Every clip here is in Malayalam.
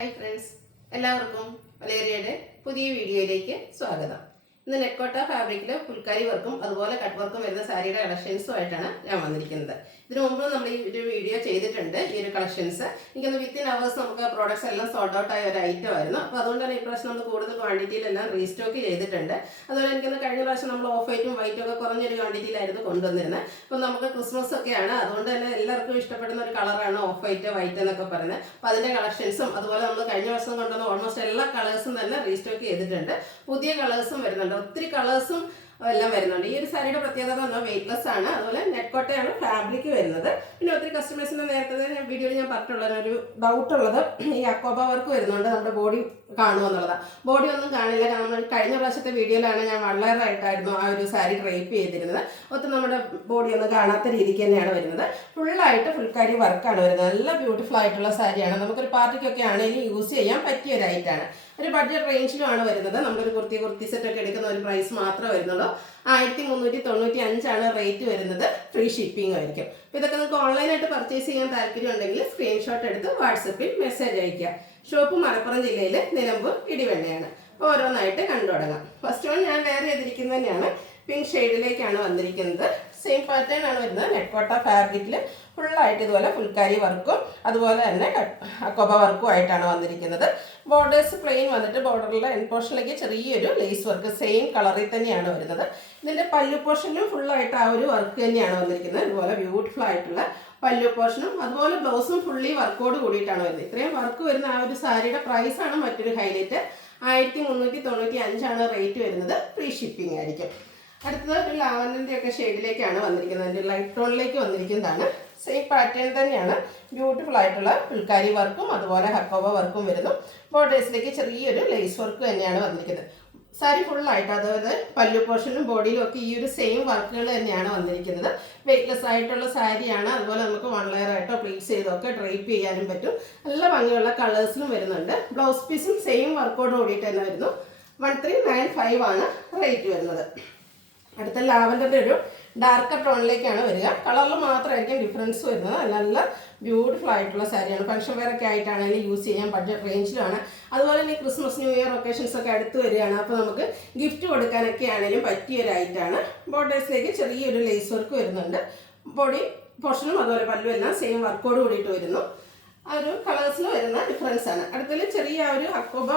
ഹായ് ഫ്രണ്ട്സ്, എല്ലാവർക്കും വലേറിയയുടെ പുതിയ വീഡിയോയിലേക്ക് സ്വാഗതം. ഇന്ന് നെക്കോട്ട ഫാബ്രിക്കിൽ ഫുൾക്കാരി വർക്കും അതുപോലെ കട്ട് വർക്കും വരുന്ന സാരിയുടെ കളക്ഷൻസും ആയിട്ടാണ് ഞാൻ വന്നിരിക്കുന്നത്. ഇതിനു മുമ്പ് നമ്മൾ ഈ ഒരു വീഡിയോ ചെയ്തിട്ടുണ്ട്. ഈ ഒരു കളക്ഷൻസ് എനിക്കൊന്ന് വിത്തിൻ അവേഴ്സ് നമുക്ക് പ്രോഡക്ട്സ് എല്ലാം സോൾഡ് ഔട്ട് ആയ ഒരു ഐറ്റം ആയിരുന്നു. അപ്പോൾ അതുകൊണ്ട് തന്നെ ഇപ്രാവശ്യം നമ്മൾ കൂടുതൽ ക്വാണ്ടിറ്റിയിലെല്ലാം റീസ്റ്റോക്ക് ചെയ്തിട്ടുണ്ട്. അതുപോലെ എനിക്കൊന്ന് കഴിഞ്ഞ പ്രാവശ്യം നമ്മൾ ഓഫ് വൈറ്റും വൈറ്റും ഒക്കെ കുറഞ്ഞൊരു ക്വാണ്ടിറ്റിയിലായിരുന്നു കൊണ്ടുവന്നിരുന്നത്. അപ്പോൾ നമുക്ക് ക്രിസ്മസ് ഒക്കെയാണ്, അതുകൊണ്ട് തന്നെ എല്ലാവർക്കും ഇഷ്ടപ്പെടുന്ന ഒരു കളറാണ് ഓഫ് വൈറ്റ് എന്നൊക്കെ പറയുന്നത്. അപ്പോൾ അതിൻ്റെ കളക്ഷൻസും അതുപോലെ നമ്മൾ കഴിഞ്ഞ വർഷം കൊണ്ടുവന്ന ഓൾമോസ്റ്റ് എല്ലാ കളേഴ്സും തന്നെ റീസ്റ്റോക്ക് ചെയ്തിട്ടുണ്ട്. പുതിയ കളേഴ്സും വരുന്നുണ്ട്, ഒത്തിരി കളേഴ്സും എല്ലാം വരുന്നുണ്ട്. ഈ ഒരു സാരിയുടെ പ്രത്യേകത എന്ന് പറഞ്ഞാൽ വെയ്റ്റ്ലെസ് ആണ്. അതുപോലെ നെറ്റ് കോട്ടയാണ് ഫാബ്രിക് വരുന്നത്. പിന്നെ ഒത്തിരി കസ്റ്റമേഴ്സിന് നേരത്തെ വീഡിയോയിൽ ഞാൻ പറഞ്ഞിട്ടുള്ള ഒരു ഡൗട്ട് ഉള്ളത് ഈ അക്കോബ വർക്ക് വരുന്നുണ്ട്, നമ്മുടെ ബോഡി കാണുമെന്നുള്ളതാണ്. ബോഡി ഒന്നും കാണില്ല, കാരണം നമ്മൾ കഴിഞ്ഞ പ്രാവശ്യത്തെ വീഡിയോയിലാണ് ഞാൻ വളരെയായിട്ടായിരുന്നു ആ ഒരു സാരി ഡ്രൈപ്പ് ചെയ്തിരുന്നത്. ഒത്തിരി നമ്മുടെ ബോഡി ഒന്നും കാണാത്ത രീതിക്ക് തന്നെയാണ് വരുന്നത്. ഫുള്ളായിട്ട് ഫുൾക്കാരി വർക്കാണ് വരുന്നത്. നല്ല ബ്യൂട്ടിഫുൾ ആയിട്ടുള്ള സാരിയാണ്. നമുക്കൊരു പാർട്ടിക്കൊക്കെ ആണെങ്കിലും യൂസ് ചെയ്യാൻ പറ്റിയ ഒരു ഐറ്റാണ്. ഒരു ബഡ്ജറ്റ് റേഞ്ചിലുമാണ് വരുന്നത്. നമ്മളൊരു കുർത്തി സെറ്റൊക്കെ എടുക്കുന്ന ഒരു പ്രൈസ് മാത്രമേ വരുന്നുള്ളൂ. 1395 റേറ്റ് വരുന്നത്. ഫ്രീ ഷിപ്പിംഗ് ആയിരിക്കും. അപ്പോൾ ഇതൊക്കെ നിങ്ങൾക്ക് ഓൺലൈനായിട്ട് പർച്ചേസ് ചെയ്യാൻ താല്പര്യം ഉണ്ടെങ്കിൽ സ്ക്രീൻഷോട്ട് എടുത്ത് വാട്സപ്പിൽ മെസ്സേജ് അയയ്ക്കുക. ഷോപ്പ് മലപ്പുറം ജില്ലയിൽ നിലമ്പൂർ ഇടിവെണ്ണയാണ്. അപ്പോൾ ഓരോന്നായിട്ട് കണ്ടു തുടങ്ങാം. ഫസ്റ്റ് വൺ ഞാൻ വെയർ ചെയ്തിരിക്കുന്നത് തന്നെയാണ്. പിങ്ക് ഷെയ്ഡിലേക്കാണ് വന്നിരിക്കുന്നത്. സെയിം പാറ്റേൺ ആണ് വരുന്നത്. നെക്കോട്ട ഫാബ്രിക്കിൽ ഫുള്ളായിട്ട് ഇതുപോലെ ഫുൾക്കാരി വർക്കും അതുപോലെ തന്നെ അക്കോബ വർക്കും ആയിട്ടാണ് വന്നിരിക്കുന്നത്. ബോർഡേഴ്സ് പ്ലെയിൻ വന്നിട്ട് ബോർഡറിലെ എൻഡ് പോർഷനിലേക്ക് ചെറിയൊരു ലേസ് വർക്ക് സെയിം കളറിൽ തന്നെയാണ് വരുന്നത്. ഇതിൻ്റെ പല്ലു പോർഷനിലും ഫുള്ളായിട്ട് ആ ഒരു വർക്ക് തന്നെയാണ് വന്നിരിക്കുന്നത്. ഇതുപോലെ ബ്യൂട്ടിഫുൾ ആയിട്ടുള്ള പല്ലു പോർഷനും അതുപോലെ ബ്ലൗസും ഫുള്ളി വർക്കോട് കൂടിയിട്ടാണ് വരുന്നത്. ഇത്രയും വർക്ക് വരുന്ന ആ ഒരു സാരിയുടെ പ്രൈസാണ് മറ്റൊരു ഹൈലൈറ്റ്. 1395 റേറ്റ് വരുന്നത്. ഫ്രീ ഷിപ്പിംഗ് ആയിരിക്കും. അടുത്തത് ഒരു ലാവൻഡറിൻ്റെ ഒക്കെ ഷെയ്ഡിലേക്കാണ് വന്നിരിക്കുന്നത്. അതിൻ്റെ ലൈറ്റ് ടോണിലേക്ക് വന്നിരിക്കുന്നതാണ്. സെയിം പാറ്റേൺ തന്നെയാണ്. ബ്യൂട്ടിഫുൾ ആയിട്ടുള്ള ഫുൾക്കാരി വർക്കും അതുപോലെ ഹക്കോബ വർക്കും വരുന്നു. ബോർഡേഴ്സിലേക്ക് ചെറിയൊരു ലേസ് വർക്ക് തന്നെയാണ് വന്നിരിക്കുന്നത്. സാരി ഫുള്ളായിട്ട് അതായത് പല്ലു പോർഷനും ബോഡിയിലും ഒക്കെ ഈ ഒരു സെയിം വർക്കുകൾ തന്നെയാണ് വന്നിരിക്കുന്നത്. വെയ്റ്റ്ലെസ് ആയിട്ടുള്ള സാരിയാണ്. അതുപോലെ നമുക്ക് വൺ ലെയർ ആയിട്ടോ പ്ലീറ്റ്സ് ചെയ്തോ ഒക്കെ ഡ്രൈപ്പ് ചെയ്യാനും പറ്റും. നല്ല ഭംഗിയുള്ള കളേഴ്സിലും വരുന്നുണ്ട്. ബ്ലൗസ് പീസും സെയിം വർക്കോട് കൂടിയിട്ട് തന്നെ വരുന്നു. 1395 റേറ്റ് വരുന്നത്. അടുത്ത ലാവൻഡറിൻ്റെ ഒരു ഡാർക്കർ ടോണിലേക്കാണ് വരിക. കളറിൽ മാത്രമായിരിക്കും ഡിഫറൻസ് വരുന്നത്. നല്ല ബ്യൂട്ടിഫുൾ ആയിട്ടുള്ള സാരിയാണ്. ഫംഗ്ഷൻ വെയർ ഒക്കെ ആയിട്ടാണെങ്കിലും യൂസ് ചെയ്യാൻ ബഡ്ജറ്റ് റേഞ്ചിലാണ്. അതുപോലെ തന്നെ ക്രിസ്മസ് ന്യൂ ഇയർ ഒക്കേഷൻസ് ഒക്കെ അടുത്ത് വരികയാണ്. അപ്പോൾ നമുക്ക് ഗിഫ്റ്റ് കൊടുക്കാനൊക്കെ ആണെങ്കിലും പറ്റിയൊരു ഐറ്റാണ്. ബോർഡേഴ്സിലേക്ക് ചെറിയൊരു ലേസ് വർക്ക് വരുന്നുണ്ട്. ബോഡി പോർഷനും അതുപോലെ പല്ലും എല്ലാം സെയിം വർക്കോട് കൂടിയിട്ട് വരുന്നു. ആ ഒരു കളേഴ്സിൽ വരുന്ന ഡിഫറൻസ് ആണ്. അടുത്തതിൽ ചെറിയ ഒരു അക്കോബ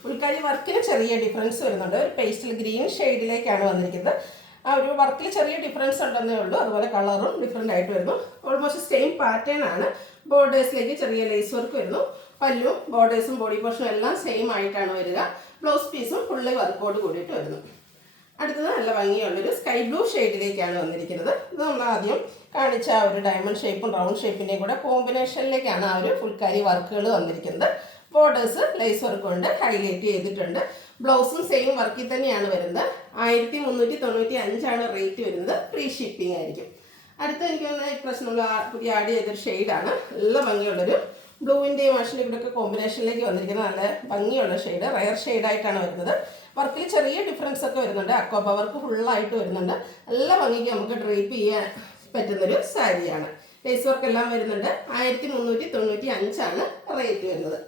ഫുൾക്കാരി വർക്കിന് ചെറിയ ഡിഫറൻസ് വരുന്നുണ്ട്. ഒരു പേസ്റ്റൽ ഗ്രീൻ ഷെയ്ഡിലേക്കാണ് വന്നിരിക്കുന്നത്. ആ ഒരു വർക്കിൽ ചെറിയ ഡിഫറൻസ് ഉണ്ടെന്നേ ഉള്ളൂ. അതുപോലെ കളറും ഡിഫറെൻ്റ് ആയിട്ട് വരുന്നു. ഓൾമോസ്റ്റ് സെയിം പാറ്റേൺ ആണ്. ബോർഡേഴ്സിലേക്ക് ചെറിയ ലേസ് വർക്ക് വരുന്നു. പല്ലും ബോർഡേഴ്സും ബോഡി പോർഷനും എല്ലാം സെയിം ആയിട്ടാണ് വരിക. ബ്ലൗസ് പീസും ഫുള്ളി വർക്കോട് കൂടിയിട്ട് വരുന്നു. അടുത്തത് നല്ല ഭംഗിയുള്ളൊരു സ്കൈ ബ്ലൂ ഷെയ്ഡിലേക്കാണ് വന്നിരിക്കുന്നത്. ഇത് നമ്മൾ ആദ്യം കാണിച്ച ആ ഒരു ഡയമണ്ട് ഷേപ്പും റൗണ്ട് ഷേപ്പിൻ്റെയും കൂടെ കോമ്പിനേഷനിലേക്കാണ് ആ ഒരു ഫുൾക്കാരി വർക്കുകൾ വന്നിരിക്കുന്നത്. ബോർഡേഴ്സ് ലേസ് വർക്ക് കൊണ്ട് ഹൈലൈറ്റ് ചെയ്തിട്ടുണ്ട്. ബ്ലൗസും സെയിം വർക്കിൽ തന്നെയാണ് വരുന്നത്. 1395 റേറ്റ് വരുന്നത്. ഫ്രീ ഷിപ്പിംഗ് ആയിരിക്കും. അടുത്ത എനിക്ക് തന്നെ ഇപ്രാവശ്യം നമ്മൾ പുതിയ ആഡ് ചെയ്തൊരു ഷെയ്ഡാണ്. നല്ല ഭംഗിയുള്ളൊരു ബ്ലൂവിൻ്റെയും അഷിൻ്റെ കൂടെ ഒക്കെ കോമ്പിനേഷനിലേക്ക് വന്നിരിക്കുന്ന നല്ല ഭംഗിയുള്ള ഷെയ്ഡ്, റയർ ഷെയ്ഡായിട്ടാണ് വരുന്നത്. വർക്കിൽ ചെറിയ ഡിഫറൻസ് ഒക്കെ വരുന്നുണ്ട്. അക്കോബ വർക്ക് ഫുള്ളായിട്ട് വരുന്നുണ്ട്. നല്ല ഭംഗിക്ക് നമുക്ക് ഡ്രൈപ്പ് ചെയ്യാൻ പറ്റുന്നൊരു സാരിയാണ്. ലേസ് വർക്ക് എല്ലാം വരുന്നുണ്ട്. 1395 റേറ്റ് വരുന്നത്.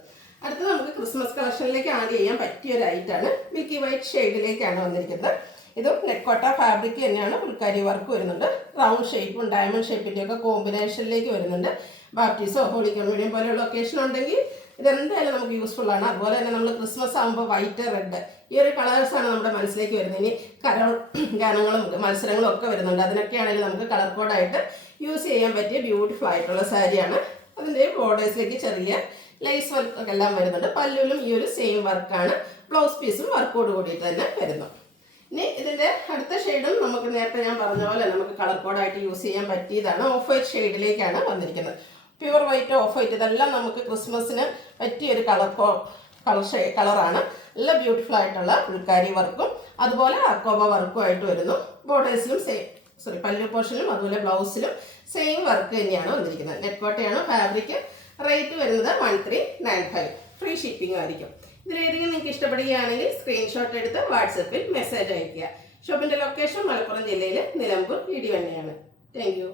അടുത്തത് നമുക്ക് ക്രിസ്മസ് കളക്ഷനിലേക്ക് ആഡ് ചെയ്യാൻ പറ്റിയൊരു ഐറ്റാണ്. മിൽക്കി വൈറ്റ് ഷെയ്ഡിലേക്കാണ് വന്നിരിക്കുന്നത്. ഇതും നെക്കോട്ട ഫാബ്രിക് തന്നെയാണ്. ഫുൾക്കാരി വർക്ക് വരുന്നുണ്ട്. റൗണ്ട് ഷേപ്പും ഡയമണ്ട് ഷേപ്പിൻ്റെ ഒക്കെ കോമ്പിനേഷനിലേക്ക് വരുന്നുണ്ട്. ബാപ്റ്റിസോ ഹോളി കൺവീനിയം പോലെയുള്ള ഒക്കേഷൻ ഉണ്ടെങ്കിൽ ഇതെന്തായാലും നമുക്ക് യൂസ്ഫുൾ ആണ്. അതുപോലെ തന്നെ നമ്മൾ ക്രിസ്മസ് ആകുമ്പോൾ വൈറ്റ് റെഡ് ഈ ഒരു കളേഴ്സാണ് നമ്മുടെ മനസ്സിലേക്ക് വരുന്നത്. ഇനി ഗാനങ്ങളും മത്സരങ്ങളും ഒക്കെ വരുന്നുണ്ട്. അതിനൊക്കെ ആണെങ്കിൽ നമുക്ക് കളർ കോഡായിട്ട് യൂസ് ചെയ്യാൻ പറ്റിയ ബ്യൂട്ടിഫുൾ ആയിട്ടുള്ള സാരിയാണ്. അതിൻ്റെ ബോർഡേഴ്സിലേക്ക് ചെറിയ ലേസ് വർക്ക് എല്ലാം വരുന്നുണ്ട്. പല്ലുവിലും ഈ ഒരു സെയിം വർക്കാണ്. ബ്ലൗസ് പീസും വർക്കോട് കൂടിയിട്ട് തന്നെ വരുന്നു. ഇനി ഇതിൻ്റെ അടുത്ത ഷെയ്ഡും നമുക്ക് നേരത്തെ ഞാൻ പറഞ്ഞ പോലെ നമുക്ക് കളർ കോഡായിട്ട് യൂസ് ചെയ്യാൻ പറ്റിയതാണ്. ഓഫ് വൈറ്റ് ഷെയ്ഡിലേക്കാണ് വന്നിരിക്കുന്നത്. പ്യുവർ വൈറ്റ്, ഓഫ് വൈറ്റ് ഇതെല്ലാം നമുക്ക് ക്രിസ്മസിന് പറ്റിയൊരു കളറാണ്. നല്ല ബ്യൂട്ടിഫുൾ ആയിട്ടുള്ള ഫുൾക്കാരി വർക്കും അതുപോലെ അക്കോബ വർക്കും ആയിട്ട് വരുന്നു. ബോർഡേഴ്സിലും പല്ലു പോർഷനിലും അതുപോലെ ബ്ലൗസിലും സെയിം വർക്ക് തന്നെയാണ് വന്നിരിക്കുന്നത്. നെക്കോട്ടയാണ് ഫാബ്രിക്. റേറ്റ് വരുന്നത് 1395. ഫ്രീ ഷിപ്പിംഗ് ആയിരിക്കും. ഇതിലേതെങ്കിലും നിങ്ങൾക്ക് ഇഷ്ടപ്പെടുകയാണെങ്കിൽ സ്ക്രീൻഷോട്ട് എടുത്ത് വാട്സപ്പിൽ മെസ്സേജ് അയയ്ക്കുക. ഷോപ്പിൻ്റെ ലൊക്കേഷൻ മലപ്പുറം ജില്ലയിൽ നിലമ്പൂർ ഇടിവെണ്ണയാണ്. Thank you.